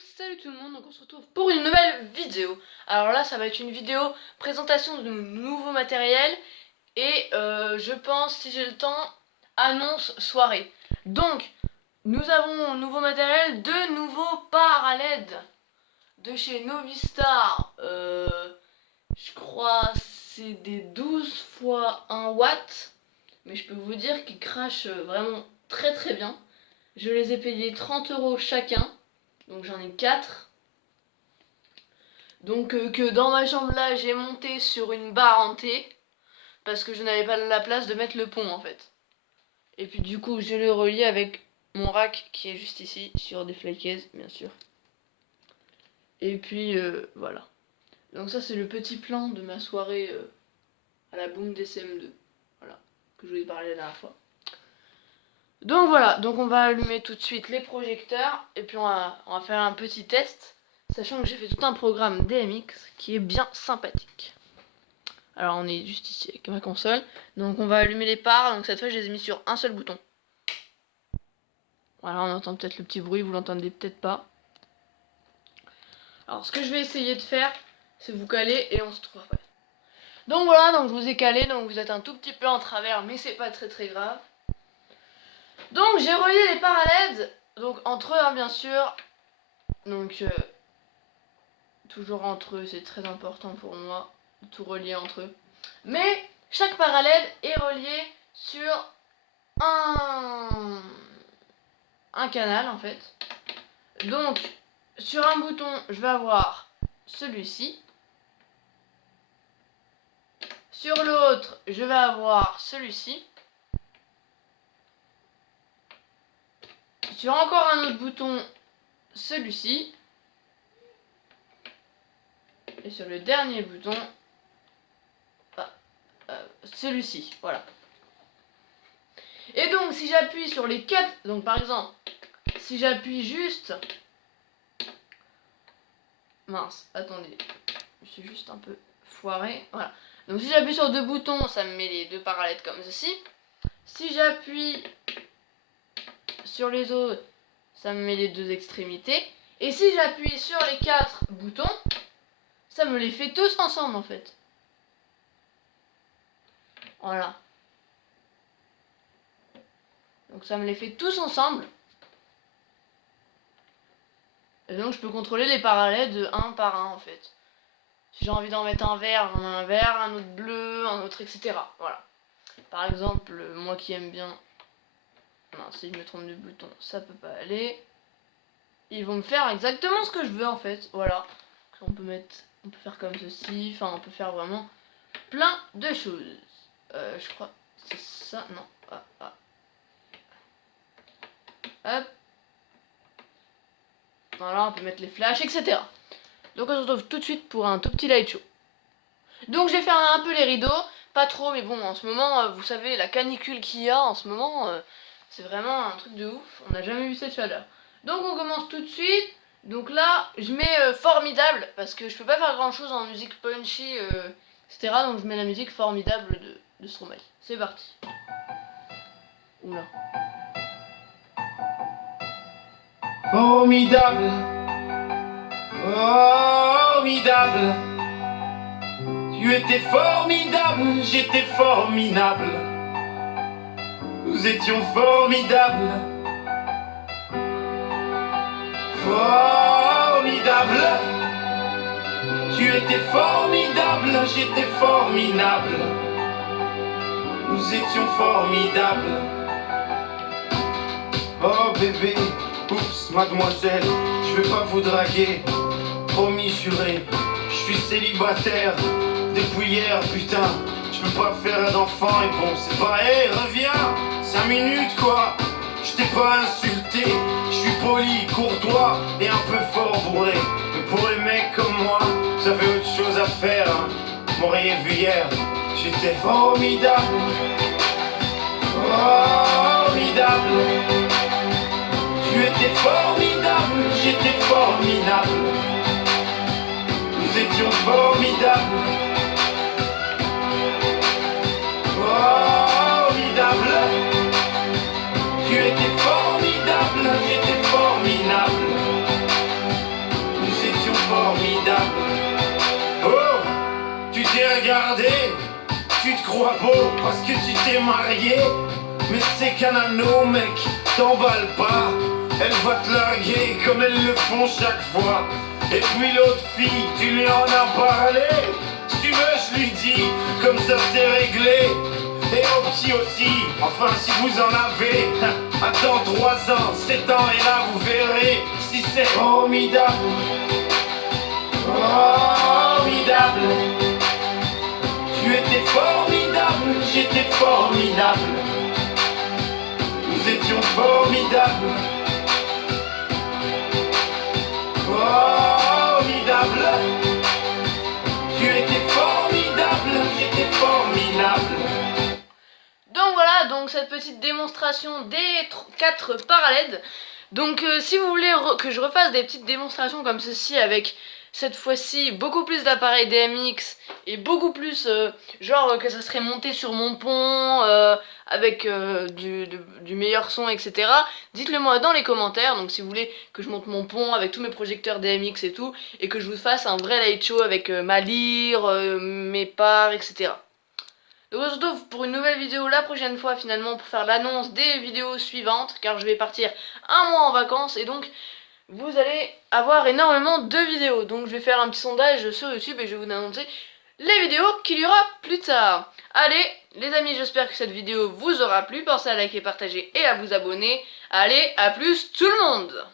Donc salut tout le monde, donc on se retrouve pour une nouvelle vidéo. Alors là ça va être une vidéo présentation de nouveaux matériels et je pense, si j'ai le temps, annonce soirée. Donc nous avons nouveau matériel, de nouveaux parallèles de chez Novistar. Je crois c'est des 12 fois 1 watt, mais je peux vous dire qu'ils crachent vraiment très très bien. Je les ai payés 30 € chacun. Donc j'en ai 4. Donc que dans ma chambre là j'ai monté sur une barre en T. Parce que je n'avais pas la place de mettre le pont en fait. Et puis du coup je le relie avec mon rack qui est juste ici. Sur des flycases bien sûr. Et puis voilà. Donc ça c'est le petit plan de ma soirée à la Boom DCM2. Voilà. Que je vous ai parlé la dernière fois. Donc voilà, donc on va allumer tout de suite les projecteurs et puis on va faire un petit test, sachant que j'ai fait tout un programme DMX qui est bien sympathique. Alors on est juste ici avec ma console, donc on va allumer les parts, donc cette fois je les ai mis sur un seul bouton. Voilà, on entend peut-être le petit bruit, vous l'entendez peut-être pas. Alors ce que je vais essayer de faire, c'est vous caler et on se retrouve après. Donc voilà, donc je vous ai calé, donc vous êtes un tout petit peu en travers, mais c'est pas très très grave. Donc j'ai relié les parallèles, donc entre eux hein, bien sûr, donc toujours entre eux, c'est très important pour moi de tout relier entre eux. Mais chaque parallèle est relié sur un canal en fait. Donc sur un bouton je vais avoir celui-ci. Sur l'autre je vais avoir celui-ci. Sur encore un autre bouton celui-ci. Et sur le dernier bouton celui-ci, voilà. Et donc si j'appuie sur les 4, donc par exemple, si j'appuie juste... Mince, attendez, je suis juste un peu foiré, voilà. Donc si j'appuie sur deux boutons, ça me met les deux parallèles comme ceci. Si j'appuie sur les autres, ça me met les deux extrémités. Et si j'appuie sur les 4 boutons, ça me les fait tous ensemble en fait. Voilà. Donc ça me les fait tous ensemble. Et donc je peux contrôler les parallèles de un par un en fait. Si j'ai envie d'en mettre un vert, j'en mets un vert, un autre bleu, un autre, etc. Voilà. Par exemple, moi qui aime bien... Non, si je me trompe de bouton, ça peut pas aller. Ils vont me faire exactement ce que je veux en fait. Voilà. On peut faire comme ceci. Enfin, on peut faire vraiment plein de choses. Je crois c'est ça. Non. Hop. Voilà, on peut mettre les flashs, etc. Donc on se retrouve tout de suite pour un tout petit light show. Donc j'ai fait un peu les rideaux. Pas trop, mais bon, en ce moment, vous savez, la canicule qu'il y a en ce moment, c'est vraiment un truc de ouf. On n'a jamais vu cette chaleur. Donc on commence tout de suite. Donc là, je mets formidable, parce que je peux pas faire grand chose en musique punchy, etc. Donc je mets la musique formidable de Stromae. C'est parti. Oula. Formidable, formidable. Tu étais formidable, j'étais formidable. Nous étions formidables. Formidable. Tu étais formidable, j'étais formidable. Nous étions formidables. Oh bébé, oups, mademoiselle, je vais pas vous draguer. Promis, juré, je suis célibataire depuis hier, putain. Je peux pas faire d'enfant et bon, c'est pas, hé, reviens, 5 minutes quoi. Je t'ai pas insulté, je suis poli, courtois et un peu fort bourré. Mais pour les mecs comme moi, vous avez autre chose à faire, hein. M'auriez vu hier, j'étais formidable. Formidable. Tu étais formidable, j'étais formidable. Nous étions formidables. Formidable. Tu étais formidable, j'étais formidable. Tu te crois beau parce que tu t'es marié, mais c'est qu'un anneau, mec, t'emballe pas. Elle va te larguer comme elles le font chaque fois. Et puis l'autre fille, tu lui en as parlé. Si tu veux, je lui dis, comme ça c'est réglé. Et au petit aussi, enfin si vous en avez. Attends 3 ans, 7 ans et là vous verrez si c'est formidable. Formidable. Tu étais formidable, j'étais formidable. Nous étions formidables. Formidable. Tu étais formidable, j'étais formidable. Donc voilà, donc cette petite démonstration des 4 parallèles. Donc si vous voulez que je refasse des petites démonstrations comme ceci avec cette fois-ci beaucoup plus d'appareils DMX et beaucoup plus genre que ça serait monté sur mon pont avec du meilleur son, etc. Dites-le moi dans les commentaires. Donc si vous voulez que je monte mon pont avec tous mes projecteurs DMX et tout, et que je vous fasse un vrai light show avec ma lyre, mes parts, etc. Donc on se retrouve pour une nouvelle vidéo la prochaine fois finalement pour faire l'annonce des vidéos suivantes, car je vais partir un mois en vacances et donc vous allez avoir énormément de vidéos. Donc je vais faire un petit sondage sur YouTube et je vais vous annoncer les vidéos qu'il y aura plus tard. Allez les amis, j'espère que cette vidéo vous aura plu, pensez à liker, partager et à vous abonner. Allez, à plus tout le monde!